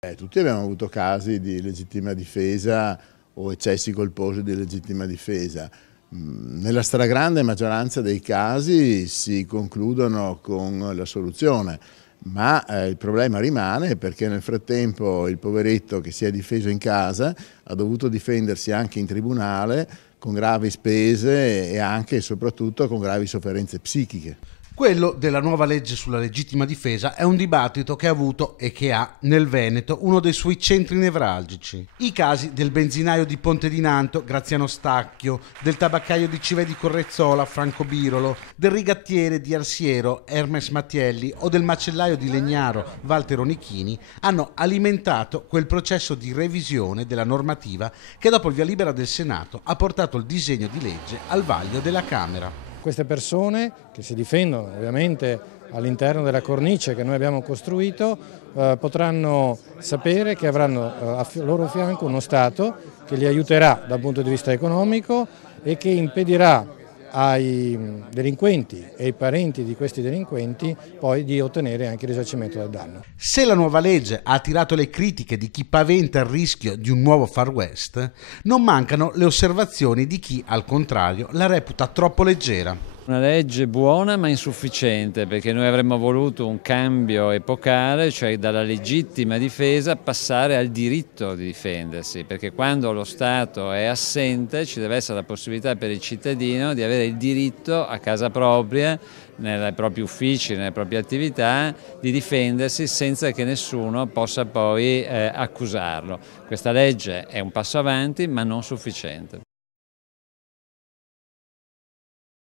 Tutti abbiamo avuto casi di legittima difesa o eccessi colposi di legittima difesa. Nella stragrande maggioranza dei casi si concludono con la soluzione, ma il problema rimane perché nel frattempo il poveretto che si è difeso in casa ha dovuto difendersi anche in tribunale con gravi spese e anche e soprattutto con gravi sofferenze psichiche. Quello della nuova legge sulla legittima difesa è un dibattito che ha avuto e che ha nel Veneto uno dei suoi centri nevralgici. I casi del benzinaio di Ponte di Nanto, Graziano Stacchio, del tabaccaio di Civè di Correzzola, Franco Birolo, del rigattiere di Arsiero, Hermes Mattielli o del macellaio di Legnaro, Walter Onichini, hanno alimentato quel processo di revisione della normativa che dopo il via libera del Senato ha portato il disegno di legge al vaglio della Camera. Queste persone che si difendono ovviamente all'interno della cornice che noi abbiamo costruito potranno sapere che avranno a loro fianco uno Stato che li aiuterà dal punto di vista economico e che impedirà ai delinquenti e ai parenti di questi delinquenti poi di ottenere anche il risarcimento del danno. Se la nuova legge ha attirato le critiche di chi paventa il rischio di un nuovo Far West, non mancano le osservazioni di chi, al contrario, la reputa troppo leggera. Una legge buona ma insufficiente, perché noi avremmo voluto un cambio epocale, cioè dalla legittima difesa passare al diritto di difendersi, perché quando lo Stato è assente ci deve essere la possibilità per il cittadino di avere il diritto a casa propria, nei propri uffici, nelle proprie attività, di difendersi senza che nessuno possa poi accusarlo. Questa legge è un passo avanti ma non sufficiente.